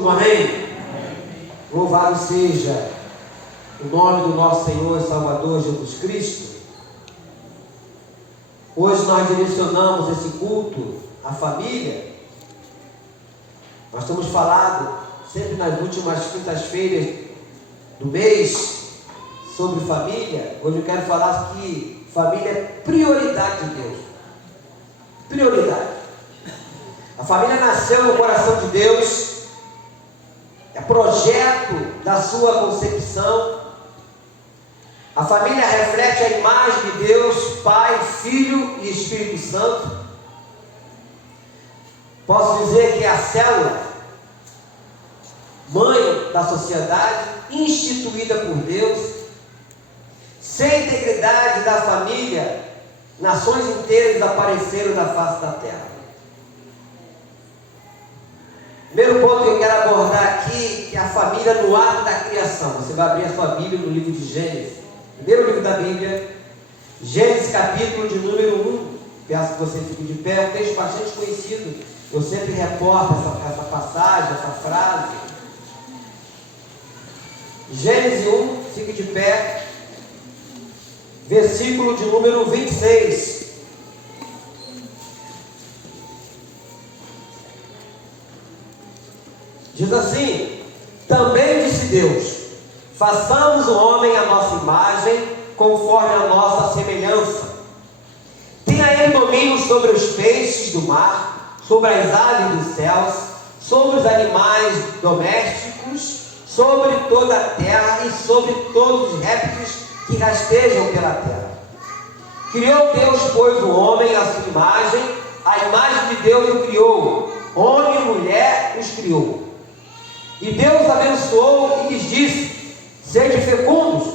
Diga um amém. Louvado seja o nome do nosso Senhor e Salvador Jesus Cristo. Hoje nós direcionamos esse culto à família. Nós temos falado sempre nas últimas quintas-feiras do mês sobre família. Hoje eu quero falar que família é prioridade de Deus. Prioridade. A família nasceu no coração de Deus. É projeto da sua concepção. A família reflete a imagem de Deus, Pai, Filho e Espírito Santo. Posso dizer que é a célula, mãe da sociedade, instituída por Deus. Sem integridade da família, nações inteiras desapareceram da face da terra. Primeiro ponto que eu quero abordar aqui, que é a família no ato da criação. Você vai abrir a sua Bíblia no livro de Gênesis. Primeiro livro da Bíblia, Gênesis capítulo de número 1. Peço que você fique de pé, é um texto bastante conhecido. Eu sempre reporto essa passagem, essa frase. Gênesis 1, fique de pé. Versículo de número 26. Diz assim: também disse Deus: façamos o homem à nossa imagem, conforme a nossa semelhança. Tenha ele domínio sobre os peixes do mar, sobre as aves dos céus, sobre os animais domésticos, sobre toda a terra e sobre todos os répteis que rastejam pela terra. Criou Deus, pois, o homem à sua imagem, a imagem de Deus o criou, homem e mulher os criou. E Deus abençoou e lhes disse: sede fecundos,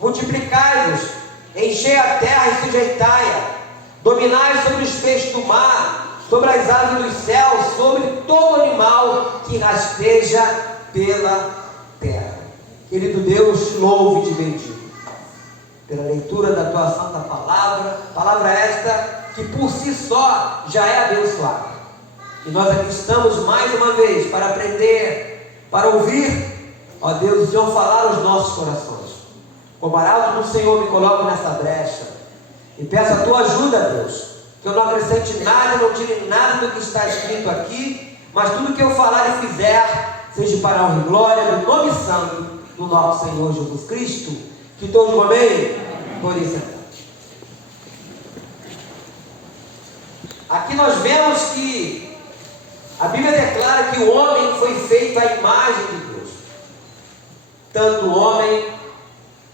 multiplicai-vos, enchei a terra e sujeitai-a, dominai sobre os peixes do mar, sobre as aves dos céus, sobre todo animal que rasteja pela terra. Querido Deus, louve e te bendiga pela leitura da tua santa palavra esta que por si só já é abençoada. E nós aqui estamos mais uma vez para aprender, para ouvir, ó Deus, o Senhor falar aos nossos corações. Como arauto do Senhor, me coloco nessa brecha e peço a tua ajuda, Deus, que eu não acrescente nada, não tire nada do que está escrito aqui, mas tudo que eu falar e fizer seja para a honra e glória do nome santo do nosso Senhor Jesus Cristo. Que todos digam amém? Por isso. Aqui nós vemos que a Bíblia declara que o homem foi feito à imagem de Deus. Tanto homem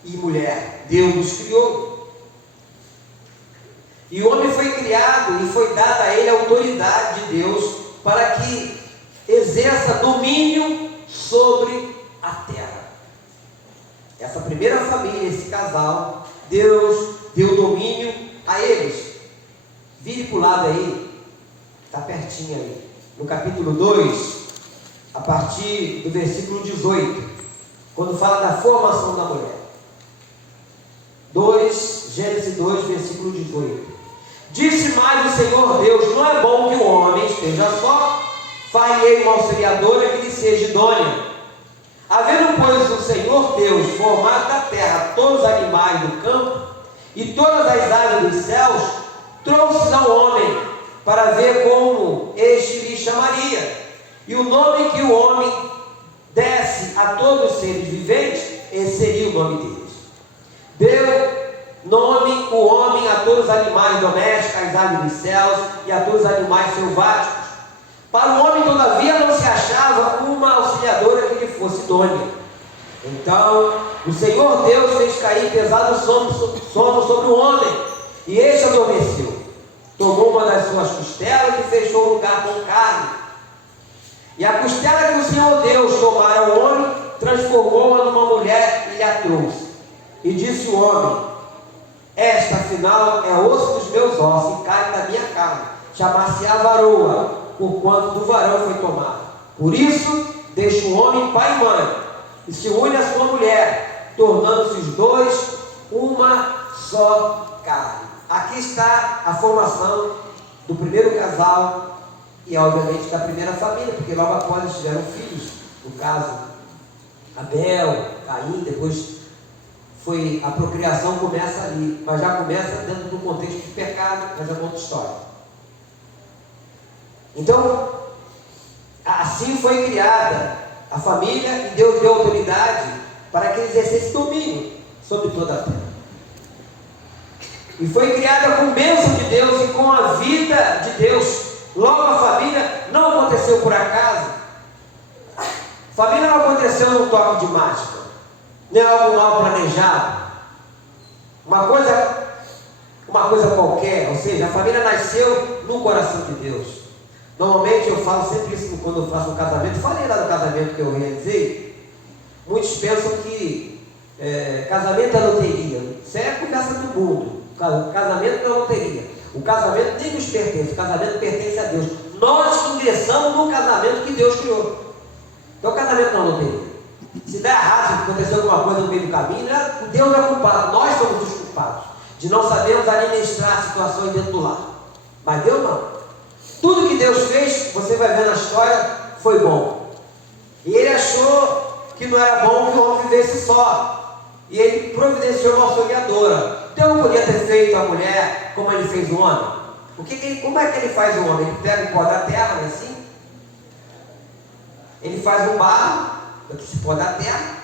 e mulher, Deus nos criou. E o homem foi criado e foi dada a ele a autoridade de Deus para que exerça domínio sobre a terra. Essa primeira família, esse casal, Deus deu domínio a eles. Vire para o lado aí, está pertinho aí. No capítulo 2, a partir do versículo 18, quando fala da formação da mulher. 2, Gênesis 2, versículo 18. Disse mais o Senhor Deus: não é bom que o homem esteja só, farei uma auxiliadora que lhe seja idônea. Havendo, pois, o Senhor Deus formado da terra todos os animais do campo e todas as aves dos céus, trouxe ao homem para ver como este lhe chamaria. E o nome que o homem desse a todos os seres viventes, esse seria o nome deles. Deu nome o homem a todos os animais domésticos, às aves dos céus e a todos os animais selváticos. Para o homem, todavia, não se achava uma auxiliadora que lhe fosse idônea. Então o Senhor Deus fez cair pesado sono sobre o homem, e este adormeceu. Tomou uma das suas costelas e fechou o lugar com carne. E a costela que o Senhor Deus tomara ao homem, transformou-a numa mulher e lhe a trouxe. E disse o homem: esta, afinal, é osso dos meus ossos e carne da minha carne. Chamar-se-á varoa, porquanto do varão foi tomado. Por isso, deixa o homem pai e mãe, e se une à sua mulher, tornando-se os dois uma só carne. Aqui está a formação do primeiro casal E obviamente da primeira família, porque logo após eles tiveram filhos. No caso, Abel, Caim, depois a procriação começa ali, mas já começa dentro do contexto de pecado, mas é uma outra história. Então, assim foi criada a família e Deus deu autoridade para que eles exercessem domínio sobre toda a terra. E foi criada com bênção de Deus e com a vida de Deus. Logo a família não aconteceu por acaso. Família não aconteceu num toque de mágica, nem algo mal planejado. Uma coisa qualquer, ou seja, a família nasceu no coração de Deus. Normalmente eu falo sempre isso quando eu faço um casamento. Falei lá do casamento que eu realizei. Muitos pensam que casamento é loteria. Isso é a conversa do mundo. Casamento não é loteria. O casamento nem nos pertence, o casamento pertence a Deus. Nós que ingressamos no casamento que Deus criou. Então o casamento não é loteria. Se der errado, se acontecer alguma coisa no meio do caminho, Deus não é culpado, nós somos os culpados de não sabermos administrar situações dentro do lar. Mas Deus não. Tudo que Deus fez, você vai ver na história, foi bom. E Ele achou que não era bom que o homem vivesse só. E Ele providenciou uma auxiliadora. Deus não podia ter feito a mulher como Ele fez o homem. Como é que Ele faz o homem? Ele pega o pó da terra, não é assim? Ele faz um barro, esse pó da terra,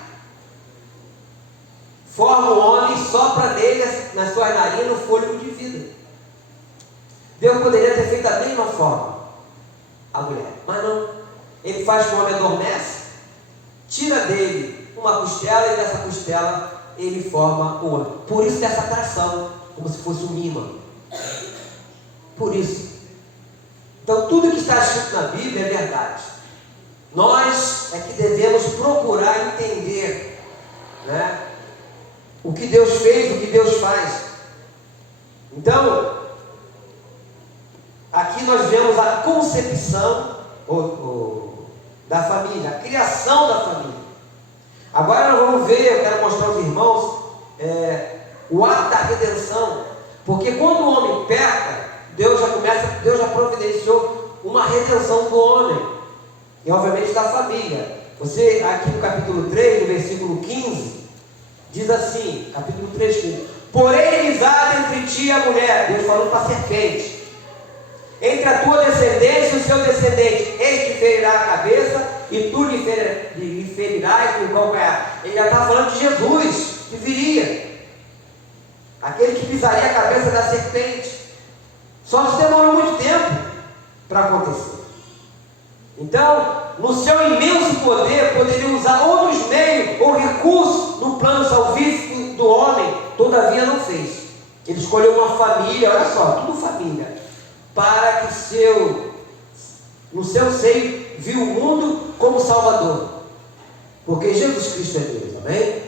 forma o homem e sopra nele, nas suas narinas, o fôlego de vida. Deus poderia ter feito da mesma forma a mulher, mas não. Ele faz com que o homem adormece, tira dele uma costela e dessa costela ele forma o homem. Por isso dessa atração, como se fosse um imã. Por isso. Então tudo que está escrito na Bíblia é verdade. Nós é que devemos procurar entender, né, o que Deus fez, o que Deus faz. Então, aqui nós vemos a concepção da família, a criação da família. Agora nós vamos ver, eu quero mostrar aos irmãos o ato da redenção, porque quando o homem peca, Deus já providenciou uma redenção do homem. E obviamente da família. Você aqui no capítulo 3, no versículo 15, diz assim, capítulo 3, 15: porém inimizade entre ti e a mulher, Deus falando para a serpente, entre a tua descendência e o seu descendente, este ferirá a cabeça e tu lhe ferirás no calcanhar. Ele já está falando de Jesus, que viria, aquele que pisaria a cabeça da serpente. Só que demorou muito tempo para acontecer. Então, no seu imenso poder, poderia usar outros meios ou recursos no plano salvífico do homem, todavia não fez. Ele escolheu uma família, olha só, tudo família, para que no seu seio viu o mundo como Salvador, porque Jesus Cristo é Deus, amém?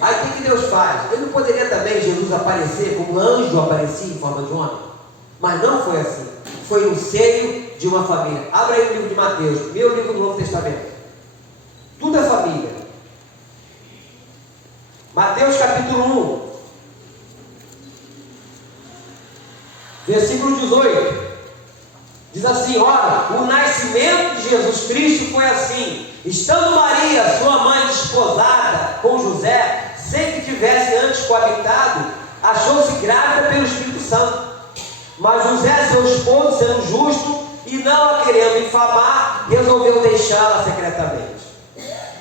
Aí o que Deus faz? Ele não poderia também Jesus aparecer como um anjo aparecia em forma de homem? Mas não foi assim. Foi no seio de uma família. Abra aí o livro de Mateus, meu livro do Novo Testamento. Tudo é família. Mateus capítulo 1, versículo 18. Diz assim: ora, o nascimento de Jesus Cristo foi assim: estando Maria, sua mãe, desposada com José, sem que tivesse antes coabitado, achou-se grávida pelo Espírito Santo. Mas José, seu esposo, sendo justo e não a querendo infamar, resolveu deixá-la secretamente.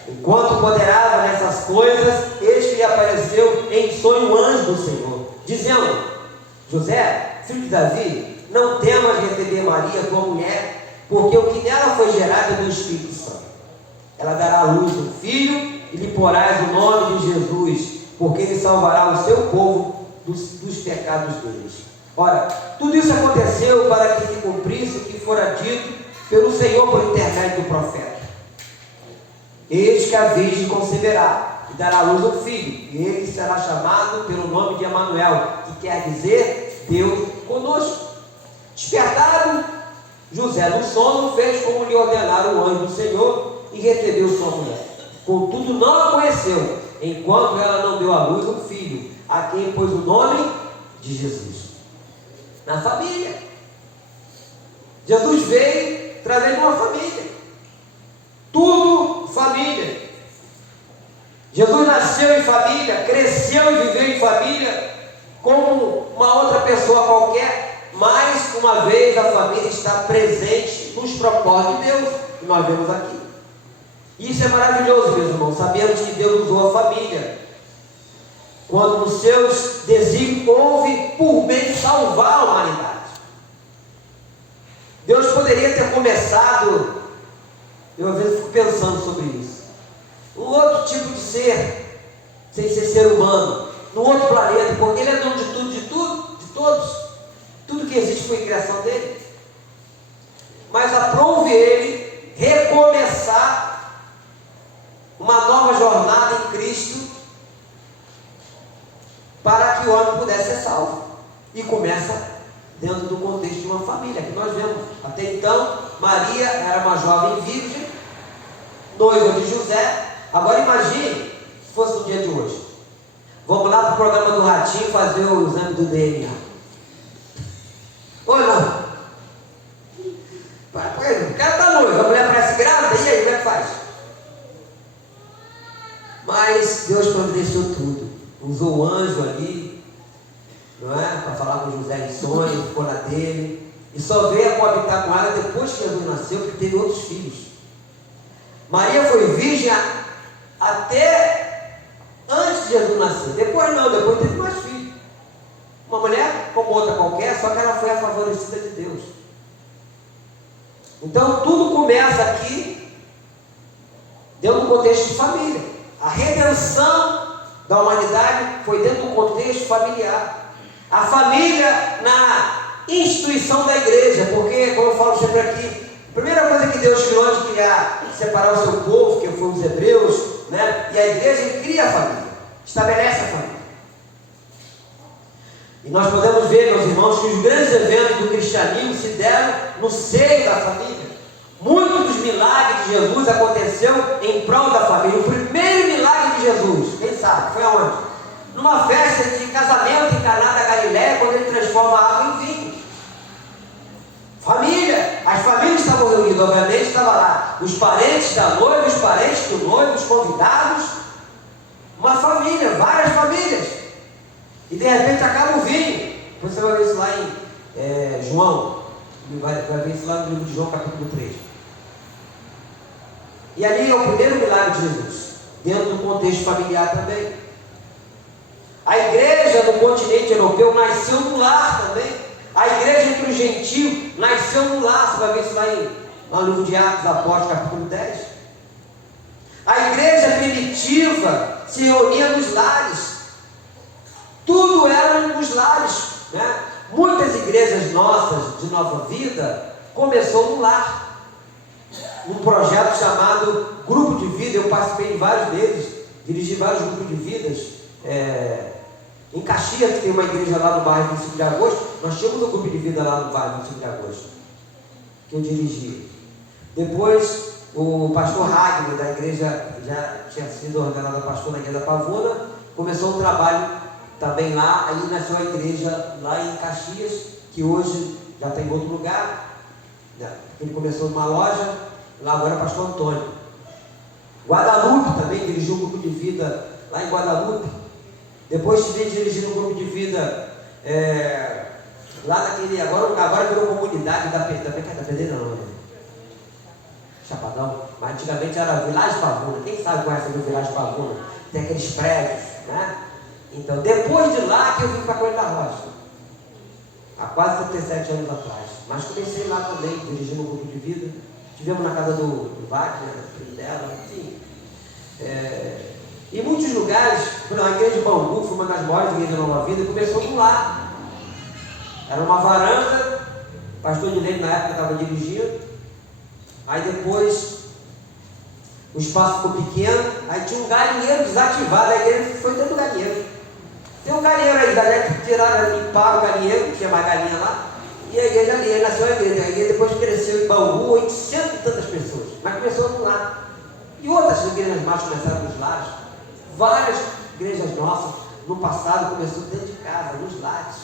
Enquanto ponderava nessas coisas, eis que lhe apareceu em sonho um anjo do Senhor, dizendo: José, filho de Davi, não temas receber Maria, tua mulher, porque o que nela foi gerado é do Espírito Santo. Ela dará à luz um filho e lhe porás o nome de Jesus, porque ele salvará o seu povo dos pecados deles. Ora, tudo isso aconteceu para que se cumprisse o que fora dito pelo Senhor por intermédio do profeta. Eis que a virgem conceberá e dará à luz um filho, e ele será chamado pelo nome de Emanuel, que quer dizer Deus conosco. Despertado José no sono, fez como lhe ordenara o anjo do Senhor e recebeu sua mulher. Contudo não a conheceu, enquanto ela não deu à luz um filho, a quem pôs o nome de Jesus. Na família. Jesus veio através de uma família. Tudo família. Jesus nasceu em família, cresceu e viveu em família, como uma outra pessoa qualquer, mas uma vez a família está presente nos propósitos de Deus, que nós vemos aqui. Isso é maravilhoso, meus irmãos, sabemos que Deus usou a família, quando nos seus desígnios houve por bem salvar a humanidade. Deus poderia ter começado, eu às vezes fico pensando sobre isso, um outro tipo de ser, sem ser ser humano, num outro planeta, porque Ele é dono de tudo, de todos, tudo que existe foi criação dEle. Mas aprove Ele recomeçar uma nova jornada em Cristo, para que o homem pudesse ser salvo. E começa dentro do contexto de uma família, que nós vemos. Até então, Maria era uma jovem virgem, noiva de José. Agora imagine, se fosse no dia de hoje. Vamos lá para o programa do Ratinho fazer o exame do DNA. Ou não? O cara está noivo, a mulher parece grávida, e aí, como é que faz? Mas Deus providenciou tudo. Usou o anjo ali, não é? Para falar com José em sonho, ficou na dele. E só veio a coabitar com ela depois que Jesus nasceu, porque teve outros filhos. Maria foi virgem até antes de Jesus nascer. Depois não, depois teve mais filhos. Uma mulher como outra qualquer, só que ela foi a favorecida de Deus. Então tudo começa aqui dentro do contexto de família. A redenção da humanidade foi dentro do contexto familiar. A família na instituição da igreja, porque, como eu falo sempre aqui, a primeira coisa que Deus criou antes de criar, separar o seu povo, que foi os hebreus, né? E a igreja, Ele cria a família, estabelece a família. E nós podemos ver, meus irmãos, que os grandes eventos do cristianismo se deram no seio da família. Muitos dos milagres de Jesus aconteceu em prol da família. O primeiro milagre de Jesus, quem sabe, foi aonde? Numa festa de casamento em Caná da Galileia, quando Ele transforma a água em vinho. Família, as famílias estavam reunidas, obviamente estava lá os parentes da noiva, os parentes do noivo, os convidados. Uma família, várias famílias. E de repente acaba o vinho. Você vai ver isso lá em João, vai ver isso lá no livro de João, capítulo 3. E ali é o primeiro milagre de Jesus, dentro do contexto familiar também. A igreja no continente europeu nasceu no lar também. A igreja entre os gentios nasceu no lar. Você vai ver isso lá no livro de Atos dos Apóstolos, capítulo 10. A igreja primitiva se reunia nos lares. Tudo era nos lares, né? Muitas igrejas nossas de Nova Vida começou no lar. Um projeto chamado Grupo de Vida. Eu participei de vários deles, dirigi vários grupos de vidas. Em Caxias, que tem uma igreja lá no bairro 25 de Agosto, nós tínhamos um grupo de vida lá no bairro 25 de Agosto, que eu dirigi. Depois, o pastor Ragnar, da igreja, já tinha sido ordenado pastor na igreja da Pavuna, começou um trabalho também lá. Aí nasceu a igreja lá em Caxias, que hoje já está em outro lugar. Ele começou numa loja, lá agora é o pastor Antônio. Guadalupe também dirigiu um grupo de vida lá em Guadalupe. Depois estive dirigindo um grupo de vida lá naquele, agora virou comunidade da Pedreira, não, né? Chapadão, mas antigamente era Vilagem Pavuna. Quem sabe conhece o Vilagem Pavuna? Tem aqueles prédios, né? Então, depois de lá que eu vim para a Coelho da Rocha, há quase 37 anos atrás. Mas comecei lá também, dirigindo um grupo de vida. Estivemos na casa do Wagner, filho dela, enfim. Em muitos lugares, a igreja de Bangu foi uma das maiores igrejas da Nova Vida, começou no lar. Era uma varanda, o pastor Dilene na época estava dirigindo. Aí depois o espaço ficou pequeno, aí tinha um galinheiro desativado, a igreja foi dentro do galinheiro. Tem um galinheiro aí, galera que tiraram, limparam o galinheiro, não tinha mais galinha lá, e a igreja ali, aí nasceu a igreja depois cresceu em Bangu, 800 e tantas pessoas, mas começou no lar. E outras igrejas mais começaram nos lares. Várias igrejas nossas, no passado, começou dentro de casa, nos lares.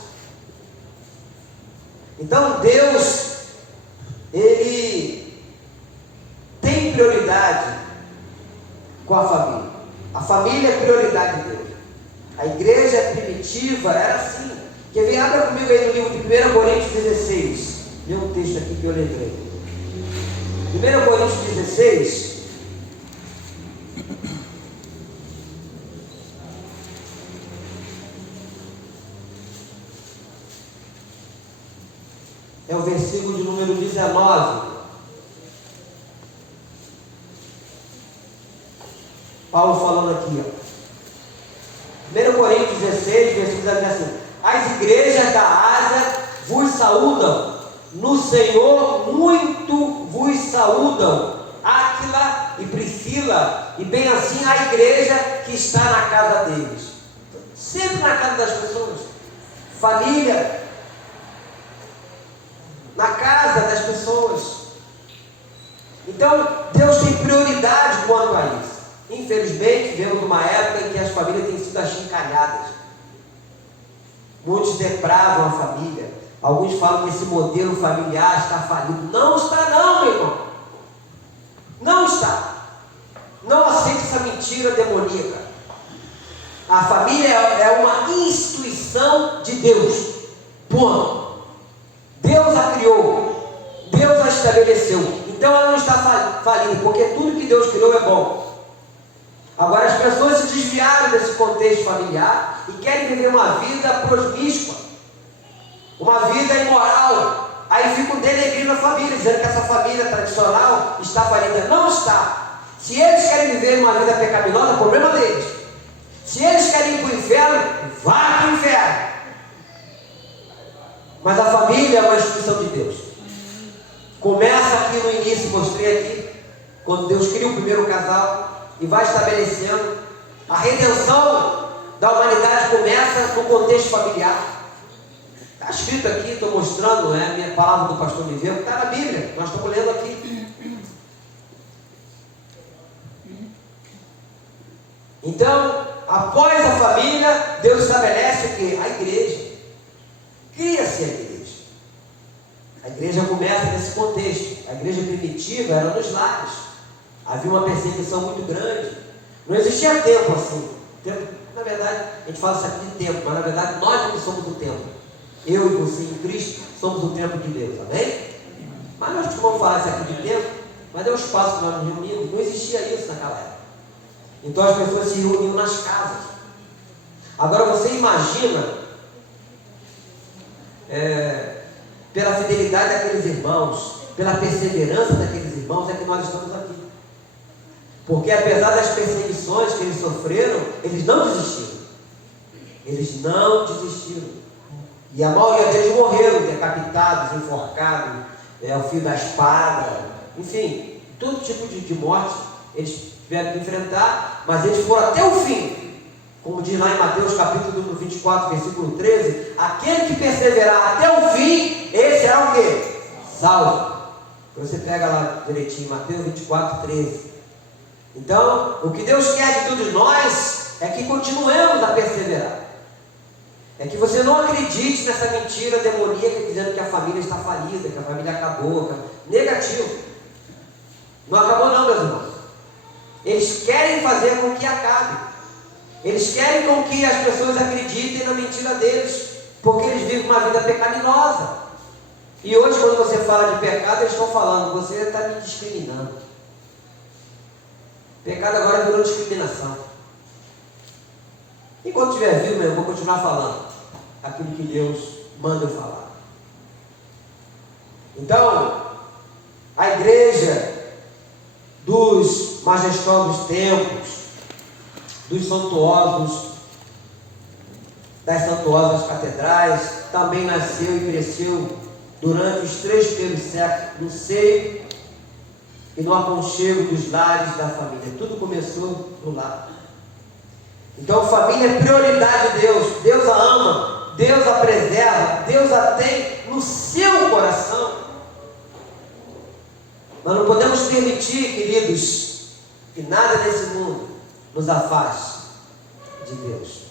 Então Deus ele tem prioridade com a família. A família é prioridade de Deus. A igreja primitiva era assim. Quer ver? Abra comigo aí no livro de 1 Coríntios 16. Lê um texto aqui que eu lembrei. 1 Coríntios 16. É o versículo de número 19. Paulo falando aqui, ó. 1 Coríntios 16, versículo 19, assim: as igrejas da Ásia vos saúdam, no Senhor muito vos saúdam, Áquila e Priscila, e bem assim a igreja que está na casa deles. Sempre na casa das pessoas, família, na casa das pessoas. Então Deus tem prioridade quanto a isso. Infelizmente, vivemos uma época em que as famílias têm sido achincalhadas. Muitos depravam a família. Alguns falam que esse modelo familiar está falido. Não está não, meu irmão. Não está. Não aceite essa mentira demoníaca. A família é uma instituição de Deus. Ponto. Deus a criou. Deus a estabeleceu. Então ela não está falida, porque tudo que Deus criou é bom. Agora as pessoas se desviaram desse contexto familiar e querem viver uma vida promíscua, uma vida imoral. Aí ficam denegrindo a família, dizendo que essa família tradicional está falida. Não está. Se eles querem viver uma vida pecaminosa, é o problema deles. Se eles querem ir para o inferno, vá para o inferno. Mas a família é uma instituição de Deus. Começa aqui no início, mostrei aqui, quando Deus cria o primeiro casal e vai estabelecendo. A redenção da humanidade começa no contexto familiar. Está escrito aqui, estou mostrando, a minha palavra do pastor Niveu, que está na Bíblia, nós estamos lendo aqui. Então, após a família, Deus estabelece o quê? A igreja. Cria-se a igreja. A igreja começa nesse contexto. A igreja primitiva era nos lares. Havia uma perseguição muito grande. Não existia tempo assim. Tempo, na verdade, a gente fala isso aqui de tempo, mas na verdade nós que somos o tempo. Eu e você em Cristo somos o templo de Deus, amém? Mas nós vamos falar isso aqui de tempo, mas é o espaço que nós nos reunimos. Não existia isso naquela época. Então as pessoas se reuniam nas casas. Agora você imagina, pela fidelidade daqueles irmãos, pela perseverança daqueles irmãos, é que nós estamos aqui. Porque apesar das perseguições que eles sofreram, eles não desistiram. Eles não desistiram. E a maioria deles morreram, decapitados, enforcados, ao fio da espada, enfim, todo tipo de morte eles tiveram que enfrentar, mas eles foram até o fim. Como diz lá em Mateus capítulo 24, versículo 13, aquele que perseverar até o fim, esse será o quê? Salvo. Você pega lá direitinho, Mateus 24, 13. Então, o que Deus quer de todos nós é que continuemos a perseverar. É que você não acredite nessa mentira demoníaca dizendo que a família está falida, que a família acabou. Negativo. Não acabou não, meus irmãos. Eles querem fazer com que acabe. Eles querem com que as pessoas acreditem na mentira deles, porque eles vivem uma vida pecaminosa. E hoje, quando você fala de pecado, eles estão falando, você está me discriminando. Pecado agora virou discriminação. Enquanto estiver vivo, eu vou continuar falando aquilo que Deus manda eu falar. Então, a igreja dos majestosos templos, dos santuosos, das santuosas catedrais, também nasceu e cresceu durante os 3 primeiros séculos no seio e no aconchego dos lares da família. Tudo começou no lar. Então família é prioridade de Deus. Deus a ama, Deus a preserva, Deus a tem no seu coração. Nós não podemos permitir, queridos, que nada nesse mundo nos afaste de Deus.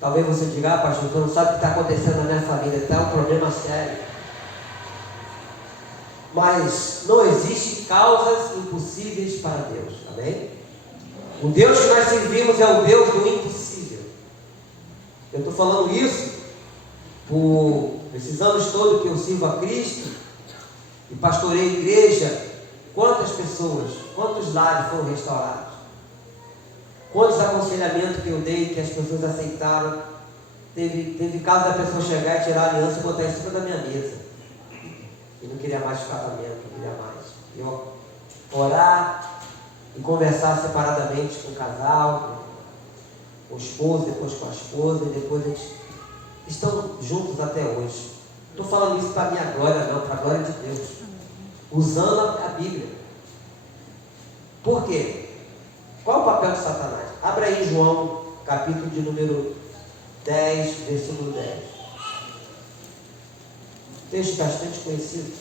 Talvez você diga, pastor, você não sabe o que está acontecendo na minha família, está um problema sério. Mas não existe causas impossíveis para Deus, amém? O Deus que nós servimos é o Deus do impossível. Eu estou falando isso por esses anos todos que eu sirvo a Cristo e pastorei a igreja. Quantas pessoas, quantos lares foram restaurados? Quantos aconselhamentos que eu dei que as pessoas aceitaram? Teve caso da pessoa chegar e tirar a aliança e botar em cima da minha mesa. E não queria mais casamento, não queria mais. Eu orar e conversar separadamente com o casal, com o esposo, depois com a esposa, e depois eles estão juntos até hoje. Não estou falando isso para a minha glória, não, para a glória de Deus. Usando a Bíblia. Por quê? Qual é o papel de Satanás? Abra aí João, capítulo de número 10, versículo 10. Texto bastante conhecido.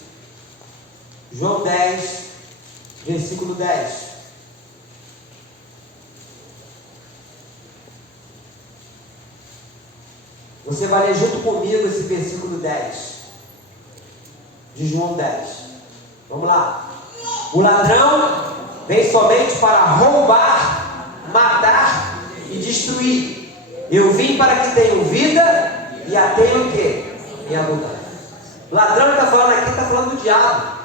João 10, versículo 10. Você vai ler junto comigo esse versículo 10 de João 10. Vamos lá. O ladrão vem somente para roubar, matar e destruir. Eu vim para que tenham vida e a tenham o quê? Em abundância. O ladrão que está falando aqui, está falando do diabo.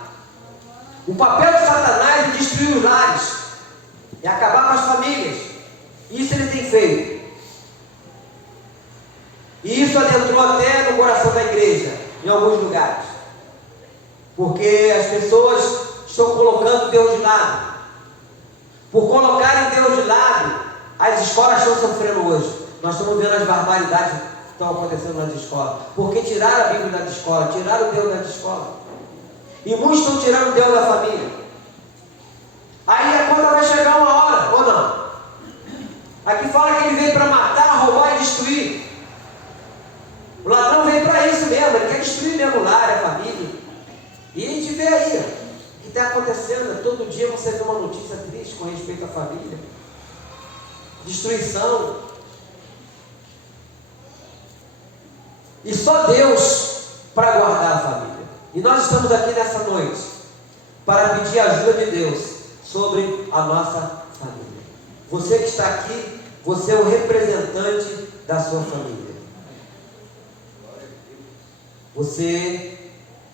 O papel de Satanás é destruir os lares e acabar com as famílias. Isso ele tem feito. E isso adentrou até no coração da igreja, em alguns lugares. Porque as pessoas estão colocando Deus de lado. Por colocarem Deus de lado, as escolas estão sofrendo hoje. Nós estamos vendo as barbaridades que estão acontecendo nas escolas. Porque tiraram a Bíblia das escolas, tiraram o Deus das escolas. E muitos estão tirando o Deus da família. Aí a conta vai chegar uma hora, ou não? Aqui fala que ele veio para matar, roubar e destruir. O ladrão veio para isso mesmo, ele quer destruir mesmo o lar, a família. E a gente vê aí o que está acontecendo. Todo dia você vê uma notícia triste com respeito à família. Destruição. E só Deus para guardar a família. E nós estamos aqui nessa noite para pedir a ajuda de Deus sobre a nossa família. Você que está aqui, você é o representante da sua família. Você,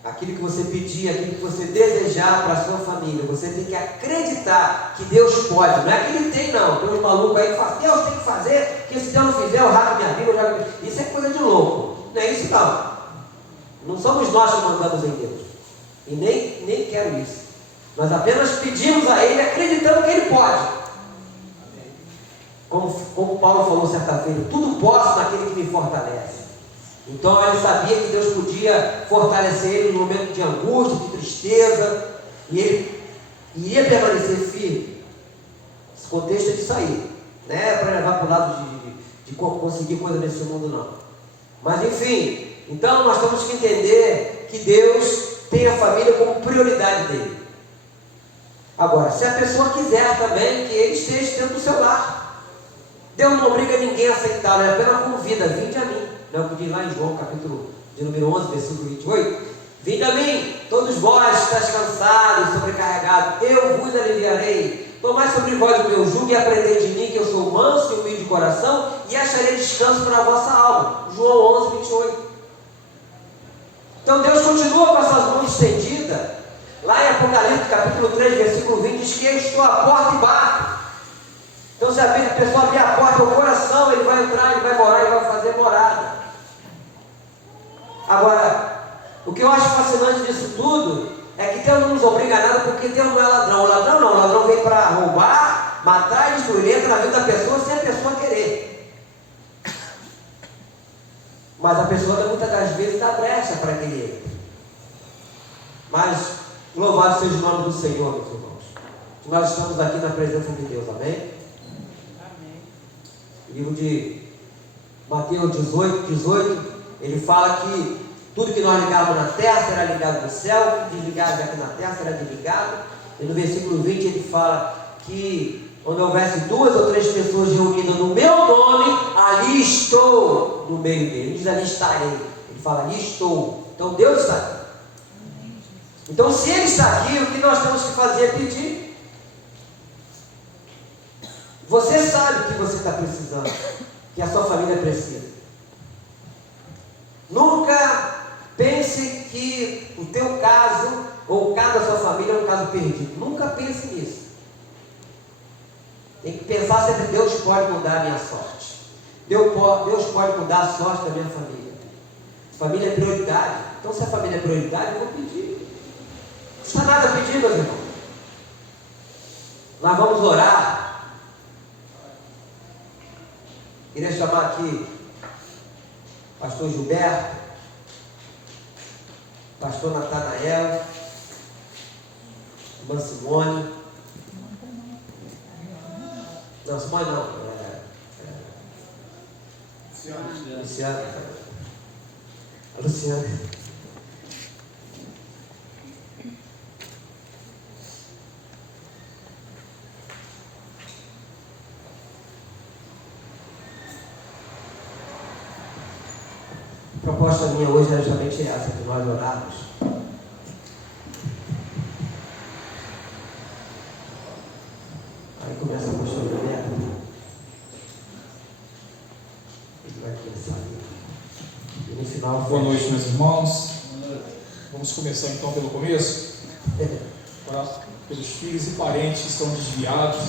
aquilo que você pedir, aquilo que você desejar para a sua família, você tem que acreditar que Deus pode. Não é que ele tem, não. Tem uns malucos aí que falam, Deus tem que fazer, porque se Deus não fizer, eu rasgo minha Bíblia. Isso é coisa de louco. Não é isso, não. Não somos nós que mandamos em Deus. E nem quero isso. Nós apenas pedimos a Ele, acreditando que Ele pode. Como Paulo falou certa vez, tudo posso naquele que me fortalece. Então ele sabia que Deus podia fortalecer ele no momento de angústia, de tristeza, e ele ia permanecer firme. Esse contexto é disso aí. Não é para levar para o lado de conseguir coisa nesse mundo, não. Mas enfim, então nós temos que entender que Deus tem a família como prioridade dele. Agora, se a pessoa quiser também que ele esteja dentro do seu lar, Deus não obriga ninguém a aceitá-lo, ele apenas convida, vinde a mim. Não é o que diz lá em João, capítulo de número 11, versículo 28. Vinde a mim, todos vós que estáis cansados, sobrecarregados, eu vos aliviarei. Tomai sobre vós o meu jugo e aprendei de mim, que eu sou manso e humilde de coração, e acharei descanso para a vossa alma. João 11, 28. Então Deus continua com as suas mãos estendidas. Lá em Apocalipse, capítulo 3, versículo 20, diz que eu estou à porta e bato. Então se a pessoa abrir a porta do coração, ele vai entrar, ele vai morar, ele vai fazer morada. Agora, o que eu acho fascinante disso tudo é que Deus não nos obriga a nada, porque Deus não é ladrão. O ladrão não, o ladrão vem para roubar, matar e destruir. Ele entra na vida da pessoa sem a pessoa querer. Mas a pessoa muitas das vezes dá brecha para que ele entre. Mas louvado seja o nome do Senhor, meus irmãos. Nós estamos aqui na presença de Deus, amém? O livro de Mateus 18, ele fala que tudo que nós ligarmos na terra será ligado no céu, o que desligarmos aqui na terra será desligado. E no versículo 20 ele fala que quando houvesse 2 ou 3 pessoas reunidas no meu nome, ali estou no meio dele. Ele diz ali estarei. Ele fala ali estou. Então Deus está aqui. Então, se Ele está aqui, o que nós temos que fazer é pedir. Você sabe o que você está precisando, que a sua família precisa. Nunca pense que o teu caso ou o caso da sua família é um caso perdido. Nunca pense nisso. Tem que pensar sempre: Deus pode mudar a minha sorte. Deus pode mudar a sorte da minha família. Família é prioridade. Então, se a família é prioridade, eu vou pedir. Não está nada a pedir, meus irmãos. Nós vamos orar. Queria chamar aqui pastor Gilberto, pastor Natanael, irmã Simone. Não, Simone não. Luciana. A Luciana. A proposta minha hoje é justamente essa, que nós orarmos. Aí começa a pastor Gilberto. Ele vai começar. E no final... Boa noite, meus irmãos. Vamos começar então pelo começo. Pelos filhos e parentes que estão desviados.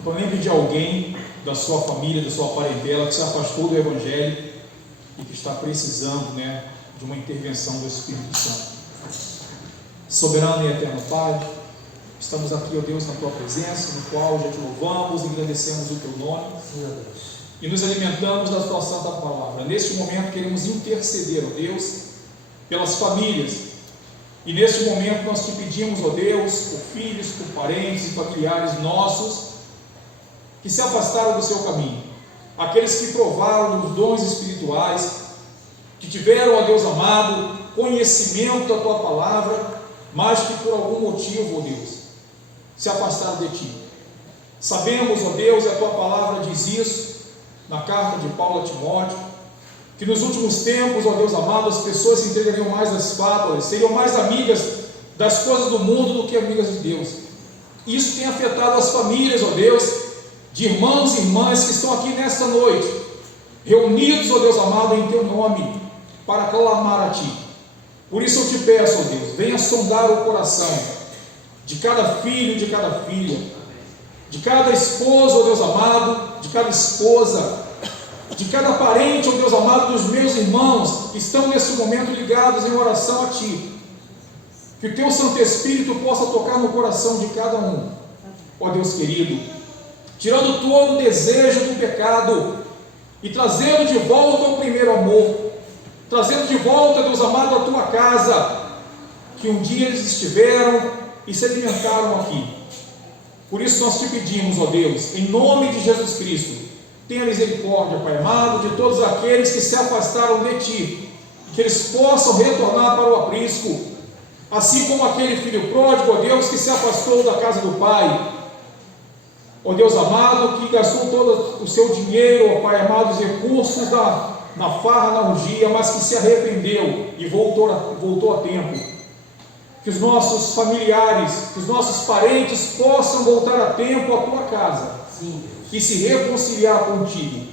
Então, lembre de alguém da sua família, da sua parentela, que se afastou do Evangelho e que está precisando, de uma intervenção do Espírito Santo. Soberano e eterno Pai, estamos aqui, ó Deus, na Tua presença, no qual já Te louvamos e engrandecemos o Teu nome, e nos alimentamos da Tua santa palavra. Neste momento queremos interceder, ó Deus, pelas famílias, e neste momento nós Te pedimos, ó Deus, por filhos, por parentes e familiares nossos que se afastaram do Seu caminho, aqueles que provaram dos dons espirituais, que tiveram, ó Deus amado, conhecimento da Tua palavra, mas que por algum motivo, ó Deus, se afastaram de Ti. Sabemos, ó Deus, e a Tua palavra diz isso, na carta de Paulo a Timóteo, que nos últimos tempos, ó Deus amado, as pessoas se entregariam mais às fábulas, seriam mais amigas das coisas do mundo do que amigas de Deus. Isso tem afetado as famílias, ó Deus, de irmãos e irmãs que estão aqui nesta noite, reunidos, ó Deus amado, em Teu nome, para clamar a Ti. Por isso eu Te peço, ó Deus, venha sondar o coração de cada filho, de cada filha, de cada esposo, ó Deus amado, de cada esposa, de cada parente, ó Deus amado, dos meus irmãos que estão nesse momento ligados em oração a Ti. Que o Teu Santo Espírito possa tocar no coração de cada um, ó Deus querido, tirando todo o desejo do pecado e trazendo de volta ao primeiro amor, trazendo de volta, Deus amado, a Tua casa, que um dia eles estiveram e se alimentaram aqui. Por isso nós Te pedimos, ó Deus, em nome de Jesus Cristo, tenha misericórdia, Pai amado, de todos aqueles que se afastaram de Ti, que eles possam retornar para o aprisco, assim como aquele filho pródigo, ó Deus, que se afastou da casa do Pai, ó Deus amado, que gastou todo o seu dinheiro, ó Pai amado, os recursos na farra, na orgia, mas que se arrependeu e voltou a tempo. Que os nossos familiares, que os nossos parentes possam voltar a tempo à Tua casa. Sim. E se reconciliar contigo.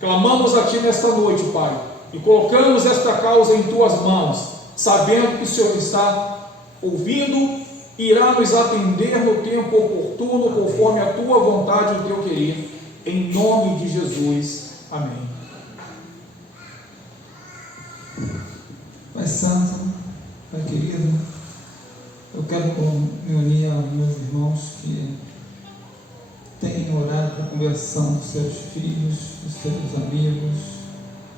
Clamamos a Ti nesta noite, Pai, e colocamos esta causa em Tuas mãos, sabendo que o Senhor está ouvindo e irá nos atender no tempo oportuno, conforme a Tua vontade e o Teu querer, em nome de Jesus. Amém. Pai Santo, Pai querido, eu quero me unir aos meus irmãos que têm orado para a conversão dos seus filhos, dos seus amigos,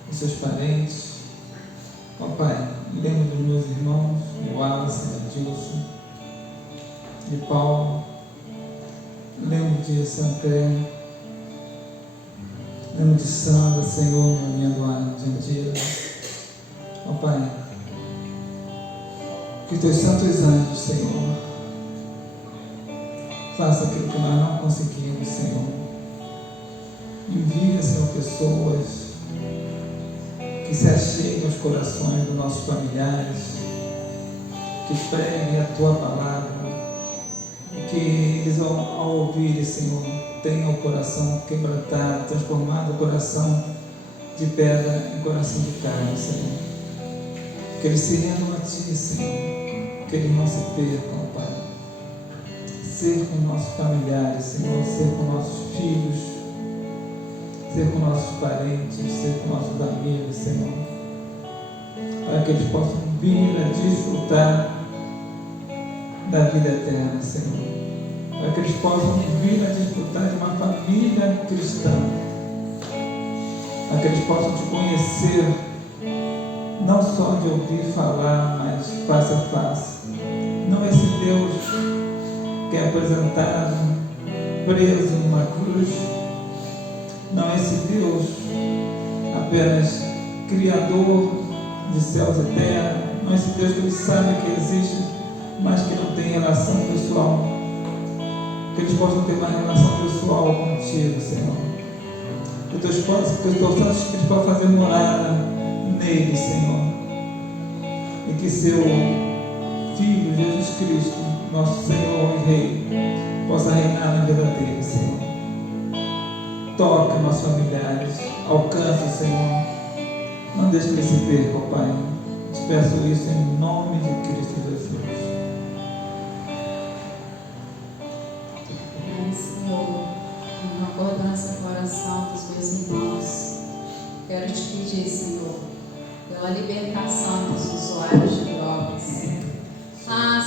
dos seus parentes. Ó Pai, lembro dos meus irmãos, de Wallace, de Dilson, de Paulo, lembro de Santé, lembro de Sandra, Senhor, minha Eduardo, de Andira. Ó Pai, que Teus santos anjos, Senhor, faça aquilo que nós não conseguimos, Senhor. Envia, Senhor, pessoas que se acheguem aos corações dos nossos familiares, que preguem a Tua palavra, que eles ao ouvirem, Senhor, tenham o coração quebrantado, transformado o coração de pedra em coração de carne, Senhor. Que eles se rendam a Ti, Senhor, que eles não se percam, Pai. Ser com nossos familiares, Senhor, ser com nossos filhos, ser com nossos parentes, ser com nossos amigos, Senhor, para que eles possam vir a desfrutar da vida eterna, Senhor, para que eles possam vir a desfrutar de uma família cristã, para que eles possam Te conhecer, não só de ouvir falar, mas face a face, não esse Deus que é apresentado preso numa cruz, não esse Deus apenas criador de céus e terra, não esse Deus que eles sabem que existe, mas que não tem relação pessoal, que eles possam ter uma relação pessoal contigo, Senhor, que Teus santos que eles possam fazer morada nele, Senhor, e que Seu Filho Jesus Cristo, nosso Senhor e Rei, possa reinar na vida dele, Senhor. Toca nossos familiares, alcança, Senhor, não deixe que eles se percam, Pai. Te peço isso em nome de Cristo Jesus. Senhor, na acordança do coração dos meus irmãos, quero Te pedir, Senhor, pela libertação dos usuários de drogas.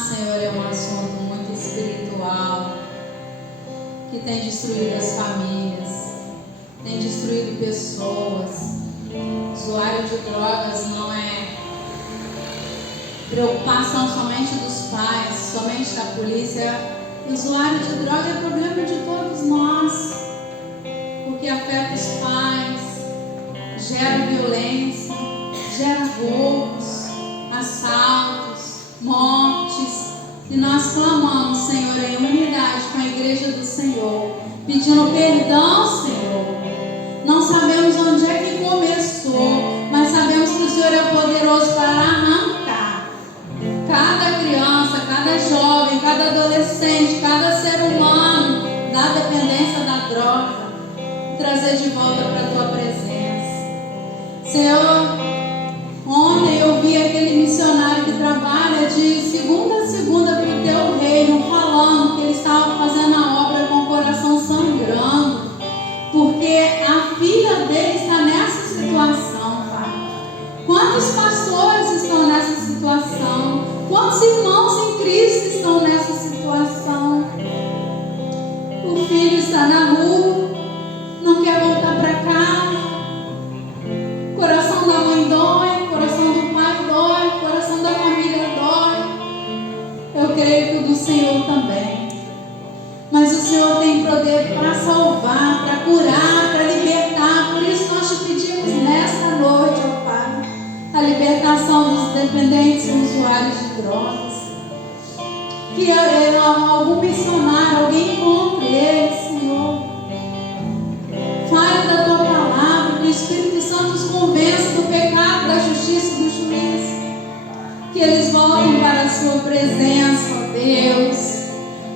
Senhor, é um assunto muito espiritual que tem destruído as famílias, tem destruído pessoas. Usuário de drogas não é preocupação somente dos pais, somente da polícia. Usuário de droga é problema de todos nós, porque afeta os pais, gera violência, gera roubos, assaltos, mortes. E nós clamamos, Senhor, em unidade com a igreja do Senhor, pedindo perdão, Senhor. Não sabemos onde é que começou, mas sabemos que o Senhor é poderoso para arrancar cada criança, cada jovem, cada adolescente, cada ser humano da dependência da droga, e trazer de volta para a Tua presença. Senhor, ontem eu vi aquele missionário que trabalha de segunda a segunda para o Teu reino, falando que ele estava fazendo a obra com o coração sangrando, porque a filha dele está nessa situação, Pai. Quantos pastores estão nessa situação? Quantos irmãos em Cristo estão nessa situação? O filho está na rua, não quer voltar para casa, o coração da mãe dói, o coração do pai dói, o coração da família dói. Eu creio que o do Senhor também. Mas o Senhor tem poder para salvar, para curar, para libertar. Por isso nós Te pedimos nesta noite, ó Pai, a libertação dos dependentes e usuários de drogas. Que algum missionário, alguém encontre eles, Senhor. Fale da Tua palavra, que o Espírito Santo os convença do pecado, da justiça e do juízo. Que eles voltem para a Sua presença, ó Deus.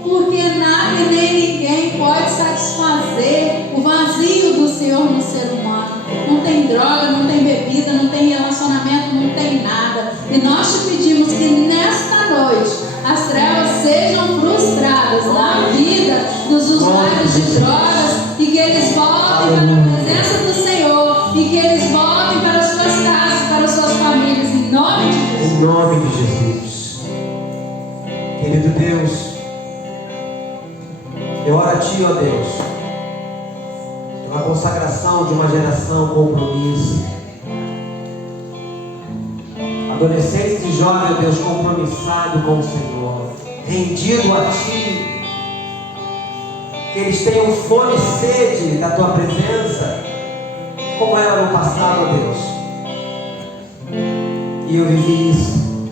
Porque nada e nem ninguém pode satisfazer o vazio do Senhor no ser humano. Não tem droga, não tem bebida, não tem relacionamento, não tem nada. E nós Te pedimos que nesta noite as trevas sejam frustradas na vida dos usuários de drogas e que eles voltem para a presença do Senhor e que eles voltem para as suas casas, para as suas famílias, em nome de Jesus. Em nome de Jesus. Querido Deus, eu oro a Ti, ó Deus, pela consagração de uma geração compromisso. Adolescentes e jovens, ó Deus, compromissados com o Senhor, rendido a Ti, que eles tenham fome e sede da Tua presença, como era no passado, ó Deus. E eu vivi isso,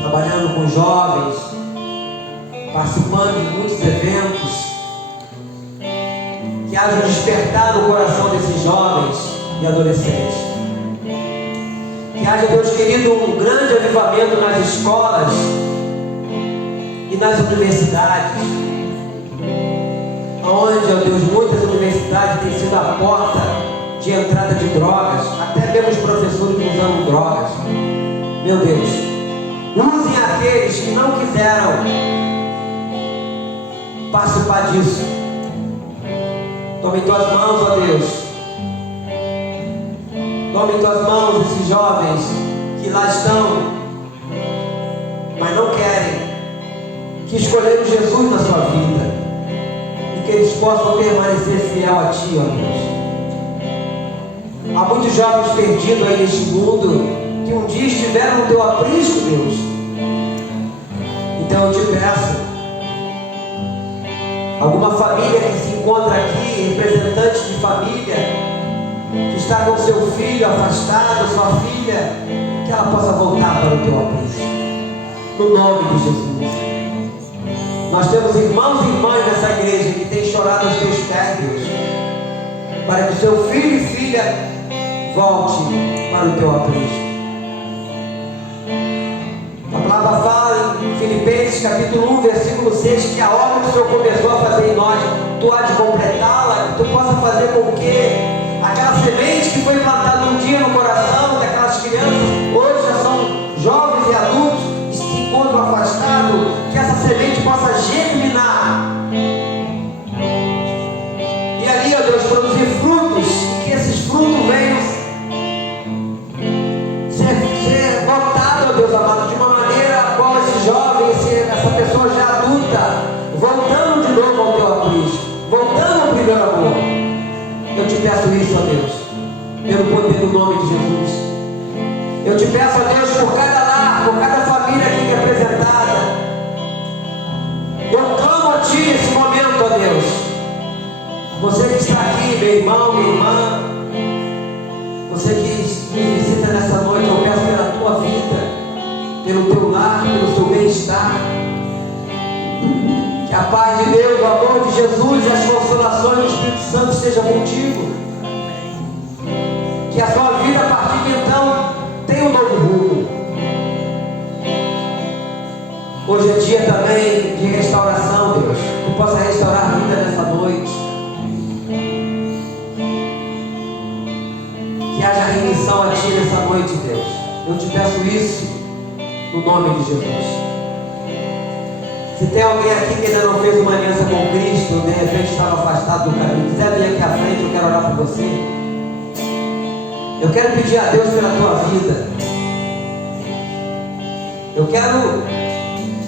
trabalhando com jovens, participando de muitos eventos, que haja despertar no coração desses jovens e adolescentes, que Que haja, Deus querido, um grande avivamento nas escolas e nas universidades, onde, ó Deus, muitas universidades têm sido a porta de entrada de drogas, até vemos professores usando drogas. Meu Deus, usem aqueles que não quiseram participar disso. Tome em tuas mãos, ó Deus. Tome em tuas mãos esses jovens que lá estão, mas não querem, que escolheram Jesus na sua vida, e que eles possam permanecer fiel a Ti, ó Deus. Há muitos jovens perdidos aí neste mundo, que um dia estiveram no Teu aprisco, Deus. Então eu te peço, alguma família que se encontra aqui, representante de família, que está com seu filho afastado, sua filha, que ela possa voltar para o Teu aprisco, no nome de Jesus. Nós temos irmãos e irmãs nessa igreja que têm chorado aos Teus pés, Deus, para que seu filho e filha volte para o Teu aprisco. A palavra fala em Filipenses capítulo 1, versículo 6, que a obra que o Senhor começou a fazer em nós, Tu há de completá-la, que Tu possa fazer com que aquela semente que foi plantada um dia no coração daquelas crianças, hoje já são jovens e adultos, que se encontram afastados, que essa semente possa germinar. E ali, ó Deus, produzir frutos, e que esses frutos venham ser notados, ó Deus amado, de uma maneira a qual esse jovem, essa pessoa já adulta, voltando de novo ao Teu aprisco, voltando ao primeiro amor. Eu te peço isso, ó Deus, pelo poder do nome de Jesus. Eu te peço, ó Deus, por cada lar, por cada família aqui representada. Eu clamo a Ti nesse momento, ó Deus. Você que está aqui, meu irmão, minha irmã, você que nos visita nessa noite, eu peço pela Tua vida, pelo Teu lar, pelo Teu bem-estar. Que a paz de Deus, o amor de Jesus e as consolações do Espírito Santo estejam contigo. Que a sua vida, a partir de então, tenha um novo rumo. Hoje é dia também de restauração, Deus. Tu possa restaurar a vida nessa noite. Que haja remissão a Ti nessa noite, Deus. Eu te peço isso no nome de Jesus. Se tem alguém aqui que ainda não fez uma aliança com Cristo, ou de repente estava afastado do caminho, quiser vir aqui à frente, eu quero orar por você. Eu quero pedir a Deus pela tua vida. Eu quero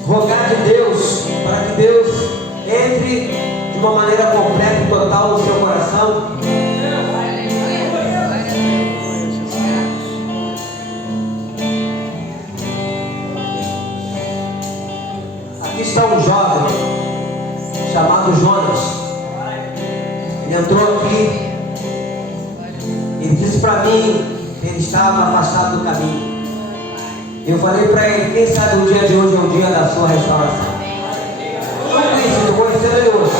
rogar de Deus, para que Deus entre de uma maneira completa e total no seu coração. Aqui está um jovem chamado Jonas. Ele entrou aqui. Ele disse para mim que ele estava afastado do caminho. Eu falei para ele, quem sabe o dia de hoje é o dia da sua restauração. Foi isso, eu conheci ele hoje.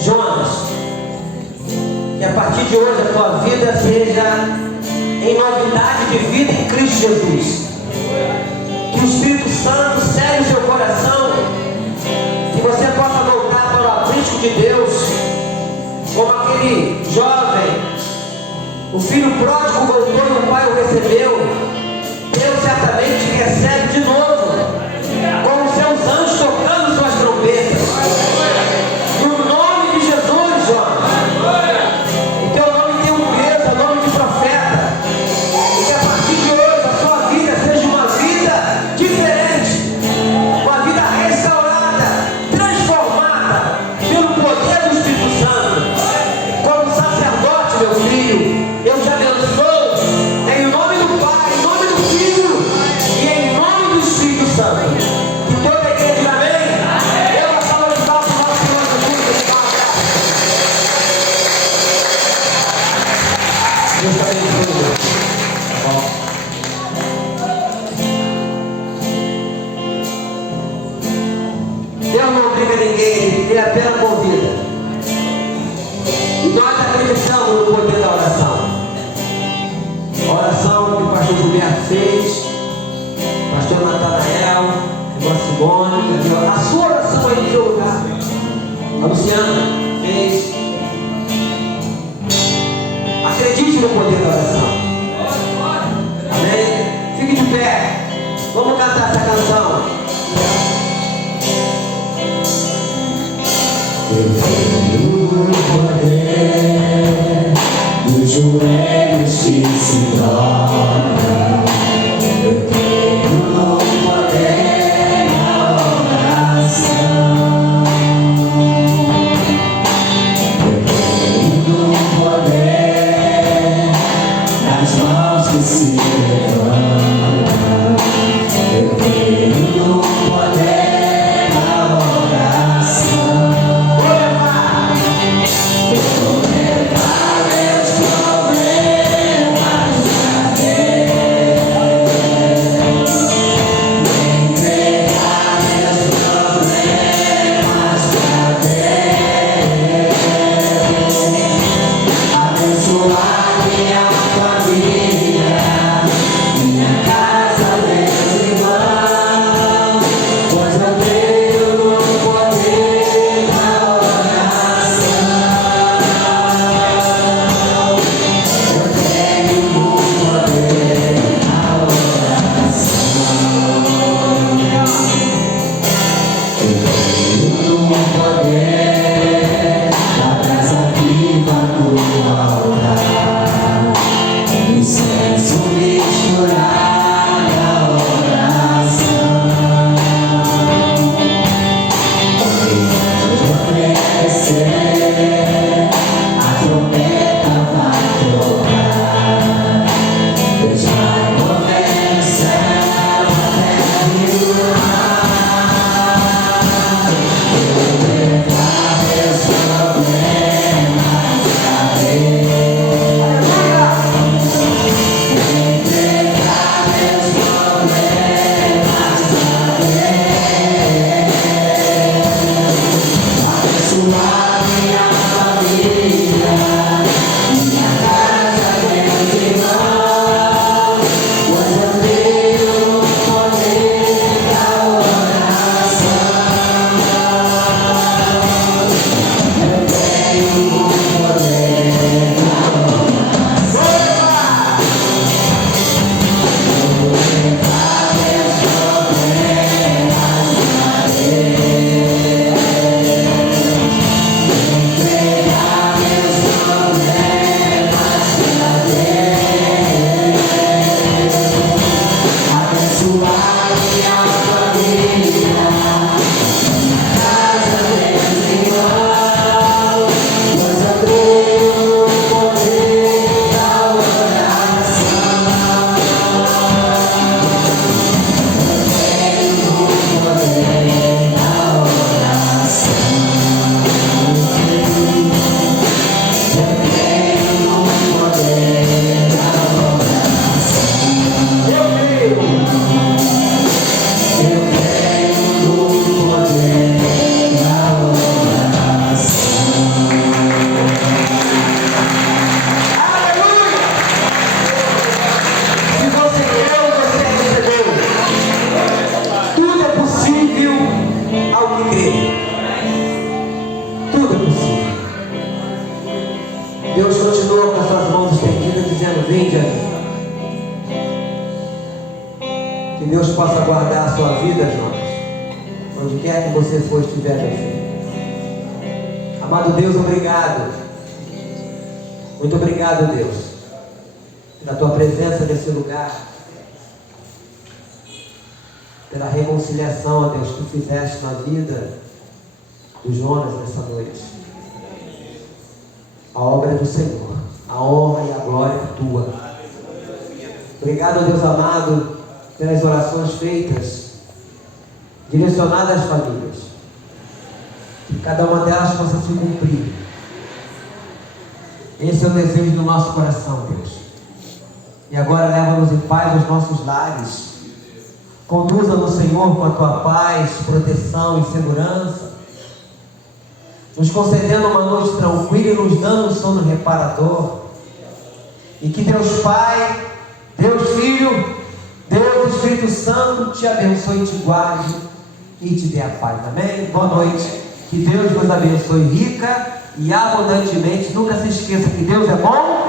Jonas, que a partir de hoje a tua vida seja em novidade de vida em Cristo Jesus. Que o Espírito Santo cele o seu coração, que você possa voltar para o aprisco de Deus, como aquele jovem, o filho pródigo voltou e o pai o recebeu. Deus certamente te recebe de novo, com os seus anjos tocando suas trombetas. No nome de Jesus, Jonas. O teu nome tem um peso, é o nome de profeta. E que a partir de hoje a sua vida seja uma vida diferente, uma vida restaurada, transformada pelo poder do Espírito Santo. Como sacerdote, meu filho, eu te abençoo em nome do Pai, em nome do Filho e em nome do Espírito Santo. Que toda a igreja diga amém. Eu a salva de palmas para o Senhor Jesus. Deus te abençoe. Deus não obriga ninguém, Ele apenas convida. E nós acreditamos no poder da oração. a Simone, a sua oração aí no seu lugar. A Luciana fez. Acredite no poder da oração. Amém? Fique de pé. Vamos cantar essa canção. Eu tenho o poder dos joelhos que se dobram. Eu tenho o poder da oração. Eu tenho o poder das mãos que se levantam. Eu tenho o poder da oração. Deus possa guardar a sua vida, Jonas, onde quer que você for estiver, meu filho. Amado Deus, obrigado. Muito obrigado, Deus, pela tua presença nesse lugar, pela reconciliação, ó Deus, que tu fizeste na vida do Jonas nessa noite. A obra é do Senhor, a honra e a glória é tua. Obrigado, Deus amado, pelas orações feitas, direcionadas às famílias. Que cada uma delas possa se cumprir. Esse é o desejo do nosso coração, Deus. E agora leva-nos em paz aos nossos lares. Conduza-nos, Senhor, com a tua paz, proteção e segurança, nos concedendo uma noite tranquila e nos dando um sono reparador. E que Deus Pai, Deus Filho, Deus Espírito Santo te abençoe e te guarde e te dê a paz. Amém? Boa noite. Que Deus vos abençoe rica e abundantemente. Nunca se esqueça que Deus é bom